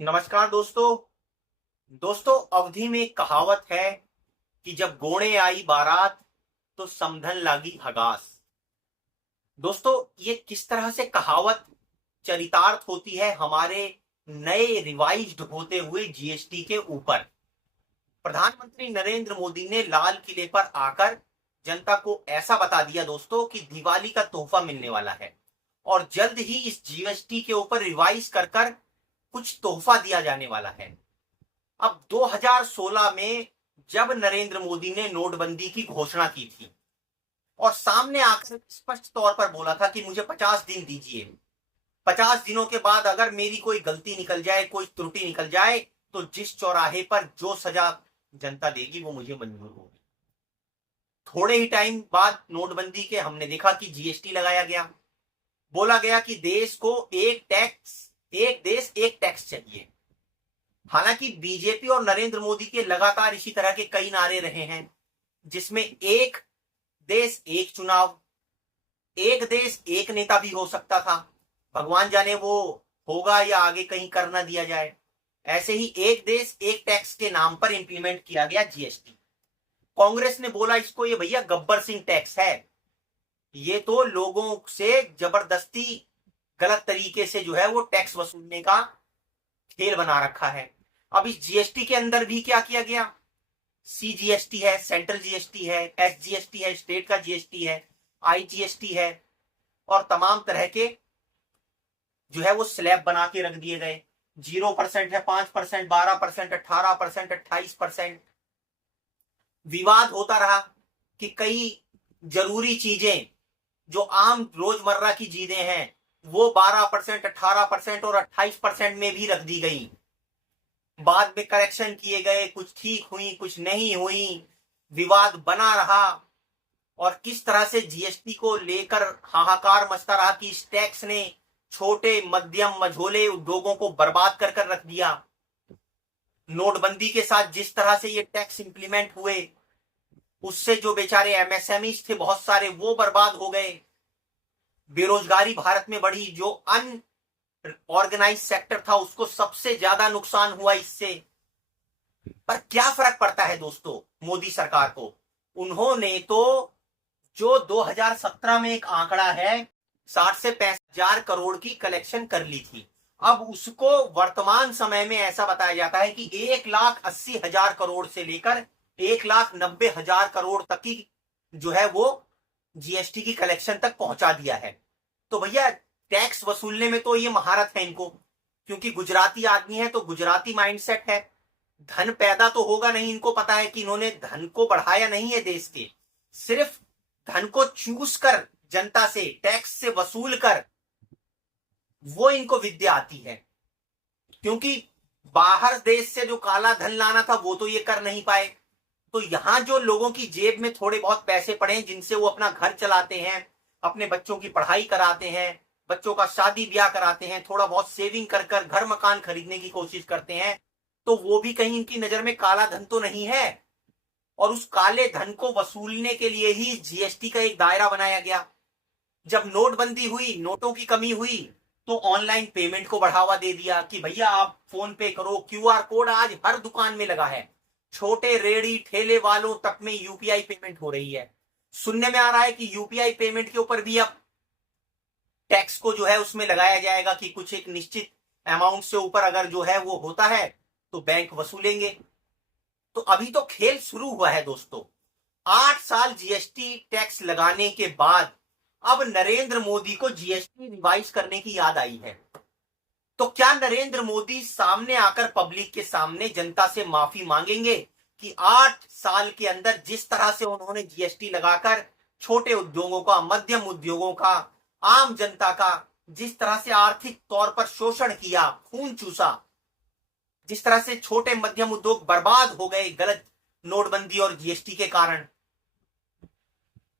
नमस्कार दोस्तों। अवधि में एक कहावत है कि जब गोणे आई बारात तो समधन लागी हगास। दोस्तों, ये किस तरह से कहावत चरितार्थ होती है हमारे नए रिवाइज्ड होते हुए जीएसटी के ऊपर। प्रधानमंत्री नरेंद्र मोदी ने लाल किले पर आकर जनता को ऐसा बता दिया दोस्तों कि दिवाली का तोहफा मिलने वाला है और जल्द ही इस जीएसटी के ऊपर रिवाइज कर कर कुछ तोहफा दिया जाने वाला है। अब 2016 में जब नरेंद्र मोदी ने नोटबंदी की घोषणा की थी और सामने आकर स्पष्ट तौर पर बोला था कि मुझे 50 दिन दीजिए, 50 दिनों के बाद अगर मेरी कोई गलती निकल जाए, कोई त्रुटि निकल जाए, तो जिस चौराहे पर जो सजा जनता देगी वो मुझे मंजूर होगी। थोड़े ही टाइम बाद नोटबंदी के हमने देखा कि जीएसटी लगाया गया। बोला गया कि देश को एक देश एक टैक्स चाहिए। हालांकि बीजेपी और नरेंद्र मोदी के लगातार इसी तरह के कई नारे रहे हैं, जिसमें एक देश एक चुनाव, एक देश एक नेता भी हो सकता था। भगवान जाने वो होगा या आगे कहीं कर ना दिया जाए। ऐसे ही एक देश एक टैक्स के नाम पर इंप्लीमेंट किया गया जीएसटी। कांग्रेस ने बोला इसको ये भैया गब्बर सिंह टैक्स है, ये तो लोगों से जबरदस्ती गलत तरीके से जो है वो टैक्स वसूलने का खेल बना रखा है। अब इस जीएसटी के अंदर भी क्या किया गया, सीजीएसटी है, सेंट्रल जीएसटी है, एसजीएसटी है, स्टेट का जीएसटी है, आईजीएसटी है और तमाम तरह के जो है वो स्लैब बना के रख दिए गए। 0% है, 5%, 12%, 18%, 28%। विवाद होता रहा कि कई जरूरी चीजें जो आम रोजमर्रा की चीजें हैं वो 12%, 18% और 28% में भी रख दी गई। बाद में करेक्शन किए गए, कुछ ठीक हुई, कुछ नहीं हुई, विवाद बना रहा और किस तरह से जीएसटी को लेकर हाहाकार मचता रहा कि इस टैक्स ने छोटे मध्यम मझोले उद्योगों को बर्बाद कर कर रख दिया। नोटबंदी के साथ जिस तरह से ये टैक्स इंप्लीमेंट हुए उससे जो बेचारे एमएसएमई थे बहुत सारे वो बर्बाद हो गए। बेरोजगारी भारत में बढ़ी, जो अनऑर्गेनाइज सेक्टर था उसको सबसे ज्यादा नुकसान हुआ इससे। पर क्या फर्क पड़ता है दोस्तों मोदी सरकार को? उन्होंने तो जो 2017 में एक आंकड़ा है 60 से 65,000 करोड़ की कलेक्शन कर ली थी, अब उसको वर्तमान समय में ऐसा बताया जाता है कि 1,80,000 करोड़ से लेकर 1,90,000 करोड़ तक की जो है वो जीएसटी की कलेक्शन तक पहुंचा दिया है। तो भैया टैक्स वसूलने में तो ये महारत है इनको, क्योंकि गुजराती आदमी है तो गुजराती माइंडसेट है। धन पैदा तो होगा नहीं, इनको पता है कि इन्होंने धन को बढ़ाया नहीं है देश के, सिर्फ धन को चूस कर जनता से टैक्स से वसूल कर वो इनको विद्या आती है। क्योंकि बाहर देश से जो काला धन लाना था वो तो ये कर नहीं पाए, तो यहां जो लोगों की जेब में थोड़े बहुत पैसे पड़े हैं जिनसे वो अपना घर चलाते हैं, अपने बच्चों की पढ़ाई कराते हैं, बच्चों का शादी ब्याह कराते हैं, थोड़ा बहुत सेविंग कर कर घर मकान खरीदने की कोशिश करते हैं, तो वो भी कहीं इनकी नजर में काला धन तो नहीं है। और उस काले धन को वसूलने के लिए ही जीएसटी का एक दायरा बनाया गया। जब नोटबंदी हुई, नोटों की कमी हुई, तो ऑनलाइन पेमेंट को बढ़ावा दे दिया कि भैया आप फोन पे करो। क्यूआर कोड आज हर दुकान में लगा है, छोटे रेड़ी ठेले वालों तक में यूपीआई पेमेंट हो रही है। सुनने में आ रहा है कि यूपीआई पेमेंट के ऊपर भी अब टैक्स को जो है उसमें लगाया जाएगा कि कुछ एक निश्चित अमाउंट से ऊपर अगर जो है वो होता है तो बैंक वसूलेंगे। तो अभी तो खेल शुरू हुआ है दोस्तों। 8 साल जीएसटी टैक्स लगाने के बाद अब नरेंद्र मोदी को जीएसटी रिवाइज करने की याद आई है। तो क्या नरेंद्र मोदी सामने आकर पब्लिक के सामने जनता से माफी मांगेंगे कि 8 साल के अंदर जिस तरह से उन्होंने जीएसटी लगाकर छोटे उद्योगों का, मध्यम उद्योगों का, आम जनता का जिस तरह से आर्थिक तौर पर शोषण किया, खून चूसा, जिस तरह से छोटे मध्यम उद्योग बर्बाद हो गए गलत नोटबंदी और जीएसटी के कारण,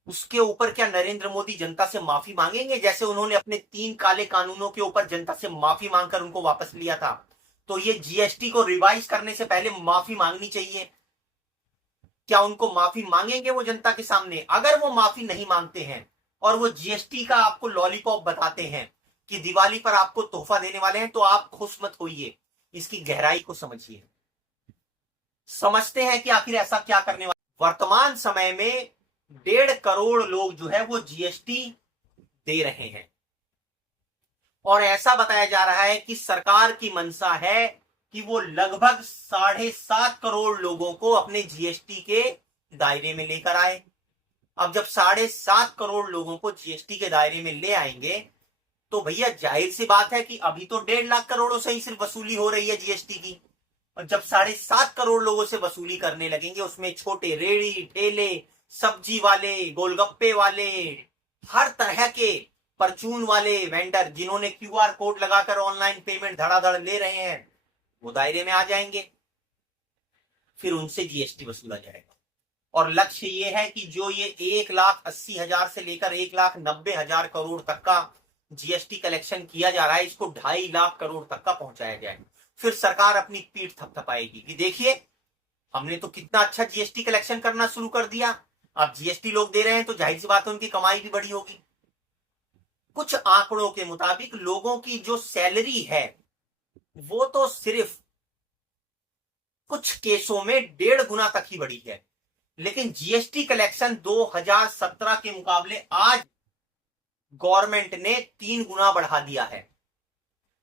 उसके ऊपर क्या नरेंद्र मोदी जनता से माफी मांगेंगे जैसे उन्होंने अपने 3 काले कानूनों के ऊपर जनता से माफी मांगकर उनको वापस लिया था? तो ये जीएसटी को रिवाइज करने से पहले माफी मांगनी चाहिए। क्या उनको माफी मांगेंगे वो जनता के सामने? अगर वो माफी नहीं मांगते हैं और वो जीएसटी का आपको लॉलीपॉप बताते हैं कि दिवाली पर आपको तोहफा देने वाले हैं, तो आप खुश मत होइए, इसकी गहराई को समझिए, समझते हैं कि आखिर ऐसा क्या करने वाले। वर्तमान समय में 1.5 करोड़ लोग जो है वो जीएसटी दे रहे हैं और ऐसा बताया जा रहा है कि सरकार की मंशा है कि वो लगभग 7.5 करोड़ लोगों को अपने जीएसटी के दायरे में लेकर आए। अब जब 7.5 करोड़ लोगों को जीएसटी के दायरे में ले आएंगे तो भैया जाहिर सी बात है कि अभी तो 1.5 लाख करोड़ों से ही सिर्फ वसूली हो रही है जीएसटी की, और जब 7.5 करोड़ लोगों से वसूली करने लगेंगे, उसमें छोटे रेड़ी ठेले, सब्जी वाले, गोलगप्पे वाले, हर तरह के परचून वाले वेंडर जिन्होंने क्यूआर कोड लगाकर ऑनलाइन पेमेंट धड़ाधड़ ले रहे हैं, वो दायरे में आ जाएंगे। फिर उनसे जीएसटी वसूला जाएगा और लक्ष्य ये है कि जो ये 1,80,000 से लेकर 1,90,000 करोड़ तक का जीएसटी कलेक्शन किया जा रहा है, इसको 2.5 लाख करोड़ तक का पहुंचाया जाए। फिर सरकार अपनी पीठ थपथपाएगी कि देखिए हमने तो कितना अच्छा जीएसटी कलेक्शन करना शुरू कर दिया, अब जीएसटी लोग दे रहे हैं तो जाहिर सी बात है उनकी कमाई भी बढ़ी होगी। कुछ आंकड़ों के मुताबिक लोगों की जो सैलरी है वो तो सिर्फ कुछ केसों में 1.5 गुना तक ही बढ़ी है, लेकिन जीएसटी कलेक्शन 2017 के मुकाबले आज गवर्नमेंट ने 3 गुना बढ़ा दिया है।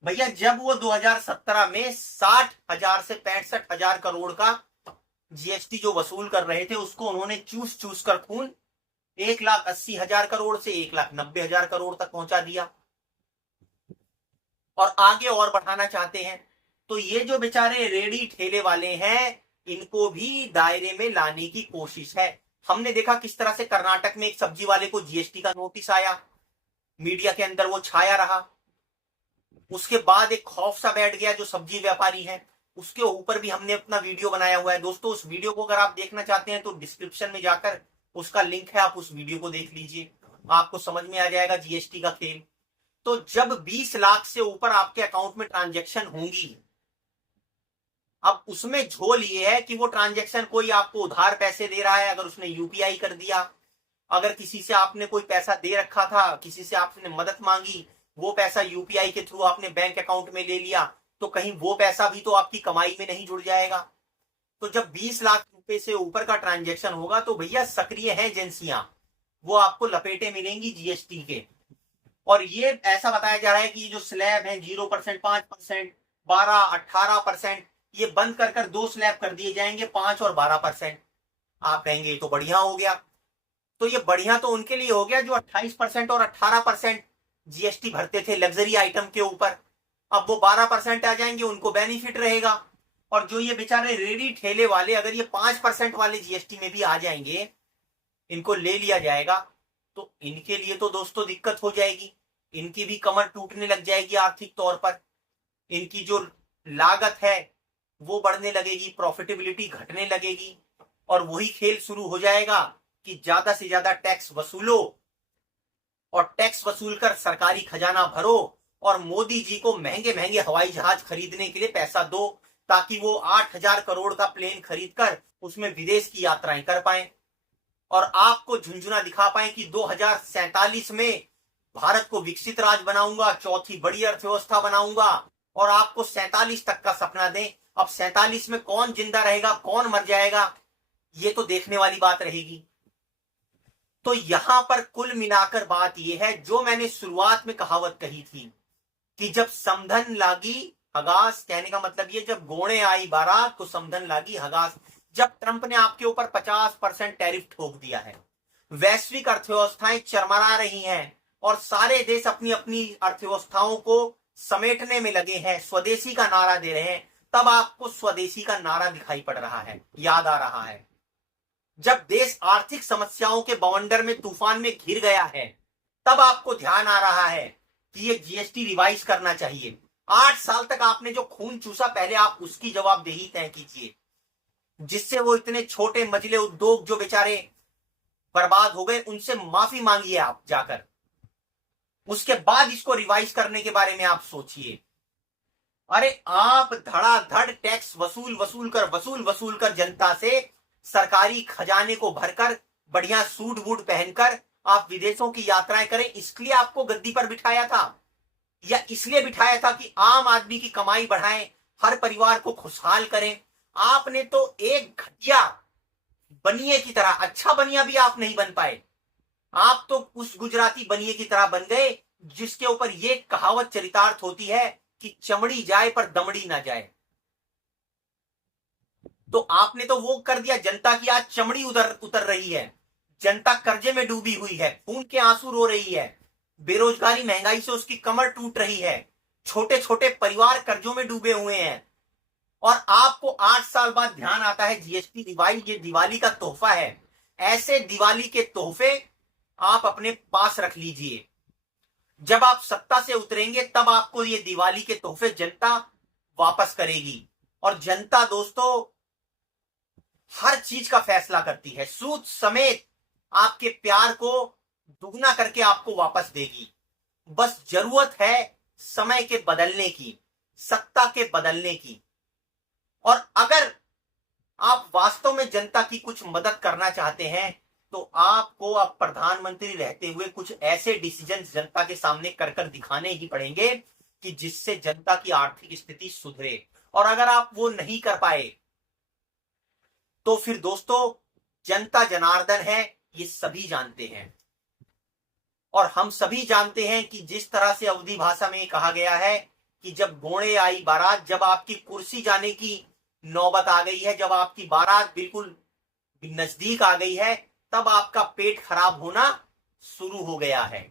भैया जब वो 2017 में 60,000 से 65,000 करोड़ का जीएसटी जो वसूल कर रहे थे उसको उन्होंने चूस चूस कर खून 1,80,000 करोड़ से 1,90,000 करोड़ तक पहुंचा दिया और आगे और बढ़ाना चाहते हैं। तो ये जो बेचारे रेडी ठेले वाले हैं इनको भी दायरे में लाने की कोशिश है। हमने देखा किस तरह से कर्नाटक में एक सब्जी वाले को जीएसटी का नोटिस आया, मीडिया के अंदर वो छाया रहा, उसके बाद एक खौफ सा बैठ गया जो सब्जी व्यापारी है, उसके ऊपर भी हमने अपना वीडियो बनाया हुआ है। दोस्तों उस वीडियो को अगर आप देखना चाहते हैं तो डिस्क्रिप्शन में जाकर उसका लिंक है, आप उस वीडियो को देख लीजिए, आपको समझ में आ जाएगा जीएसटी का खेल। तो जब 20 लाख से ऊपर आपके अकाउंट में ट्रांजैक्शन होंगी, अब उसमें झोल ये है कि वो ट्रांजैक्शन कोई आपको उधार पैसे दे रहा है, अगर उसने यूपीआई कर दिया, अगर किसी से आपने कोई पैसा दे रखा था, किसी से आपने मदद मांगी, वो पैसा यूपीआई के थ्रू आपने बैंक अकाउंट में ले लिया, तो कहीं वो पैसा भी तो आपकी कमाई में नहीं जुड़ जाएगा। तो जब 20 लाख रुपए से ऊपर का ट्रांजैक्शन होगा तो भैया सक्रिय है एजेंसियां, वो आपको लपेटे मिलेंगी जीएसटी के। और ये ऐसा बताया जा रहा है कि ये जो स्लैब है 0%, 5%, 12, 18%, ये बंद कर कर 2 स्लैब कर दिए जाएंगे, 5 और 12%। आप कहेंगे तो बढ़िया हो गया। तो ये बढ़िया तो उनके लिए हो गया जो 28% और 18% जीएसटी भरते थे लग्जरी आइटम के ऊपर, अब वो 12% आ जाएंगे, उनको बेनिफिट रहेगा। और जो ये बेचारे रेडी ठेले वाले अगर ये 5% वाले जीएसटी में भी आ जाएंगे, इनको ले लिया जाएगा, तो इनके लिए तो दोस्तों दिक्कत हो जाएगी, इनकी भी कमर टूटने लग जाएगी आर्थिक तौर पर, इनकी जो लागत है वो बढ़ने लगेगी, प्रॉफिटेबिलिटी घटने लगेगी और वही खेल शुरू हो जाएगा कि ज्यादा से ज्यादा टैक्स वसूलो और टैक्स वसूल कर सरकारी खजाना भरो और मोदी जी को महंगे महंगे हवाई जहाज खरीदने के लिए पैसा दो ताकि वो 8,000 करोड़ का प्लेन खरीदकर उसमें विदेश की यात्राएं कर पाए और आपको झुंझुना दिखा पाए कि 2047 में भारत को विकसित राज्य बनाऊंगा, चौथी बड़ी अर्थव्यवस्था बनाऊंगा, और आपको 47 तक का सपना दें। अब 47 में कौन जिंदा रहेगा, कौन मर जाएगा, ये तो देखने वाली बात रहेगी। तो यहां पर कुल मिलाकर बात यह है जो मैंने शुरुआत में कहावत कही थी कि जब समधन लागी हगास, कहने का मतलब ये जब गोणे आई बारात तो समधन लागी हगास। जब ट्रंप ने आपके ऊपर 50% टैरिफ ठोक दिया है, वैश्विक अर्थव्यवस्थाएं चरमरा रही हैं और सारे देश अपनी अपनी अर्थव्यवस्थाओं को समेटने में लगे हैं, स्वदेशी का नारा दे रहे हैं, तब आपको स्वदेशी का नारा दिखाई पड़ रहा है, याद आ रहा है। जब देश आर्थिक समस्याओं के बवंडर में तूफान में घिर गया है तब आपको ध्यान आ रहा है कि ये जीएसटी रिवाइज करना चाहिए। 8 साल तक आपने जो खून चूसा, पहले आप उसकी जवाबदेही तय कीजिए, जिससे वो इतने छोटे मजले उद्योग जो बेचारे बर्बाद हो गए उनसे माफी मांगिए आप जाकर, उसके बाद इसको रिवाइज करने के बारे में आप सोचिए। अरे आप धड़ाधड़ टैक्स वसूल कर जनता से सरकारी खजाने को भरकर बढ़िया सूट बूट पहनकर आप विदेशों की यात्राएं करें, इसलिए आपको गद्दी पर बिठाया था या इसलिए बिठाया था कि आम आदमी की कमाई बढ़ाएं, हर परिवार को खुशहाल करें। आपने तो एक घटिया बनिए की तरह, अच्छा बनिया भी आप नहीं बन पाए, आप तो उस गुजराती बनिए की तरह बन गए जिसके ऊपर यह कहावत चरितार्थ होती है कि चमड़ी जाए पर दमड़ी ना जाए। तो आपने तो वो कर दिया, जनता की आज चमड़ी उतर रही है, जनता कर्जे में डूबी हुई है, खून के आंसू रो रही है, बेरोजगारी महंगाई से उसकी कमर टूट रही है, छोटे छोटे परिवार कर्जों में डूबे हुए हैं। और आपको 8 साल बाद ध्यान आता है जीएसटी रिवाइज ये दिवाली का तोहफा है। ऐसे दिवाली के तोहफे आप अपने पास रख लीजिए। जब आप सत्ता से उतरेंगे तब आपको ये दिवाली के तोहफे जनता वापस करेगी। और जनता दोस्तों हर चीज का फैसला करती है, सूद समेत आपके प्यार को दुगना करके आपको वापस देगी। बस जरूरत है समय के बदलने की, सत्ता के बदलने की। और अगर आप वास्तव में जनता की कुछ मदद करना चाहते हैं तो आपको अब प्रधानमंत्री रहते हुए कुछ ऐसे डिसीजन जनता के सामने कर कर दिखाने ही पड़ेंगे कि जिससे जनता की आर्थिक स्थिति सुधरे। और अगर आप वो नहीं कर पाए तो फिर दोस्तों जनता जनार्दन है, ये सभी जानते हैं। और हम सभी जानते हैं कि जिस तरह से अवधी भाषा में कहा गया है कि जब घोड़े आई बारात, जब आपकी कुर्सी जाने की नौबत आ गई है, जब आपकी बारात बिल्कुल नजदीक आ गई है, तब आपका पेट खराब होना शुरू हो गया है।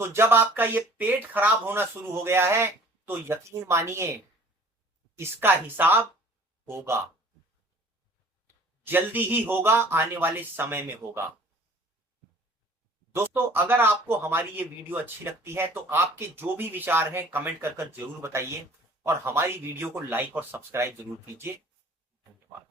तो जब आपका ये पेट खराब होना शुरू हो गया है तो यकीन मानिए इसका हिसाब होगा, जल्दी ही होगा, आने वाले समय में होगा। दोस्तों अगर आपको हमारी ये वीडियो अच्छी लगती है तो आपके जो भी विचार हैं कमेंट कर जरूर बताइए और हमारी वीडियो को लाइक और सब्सक्राइब जरूर कीजिए। धन्यवाद।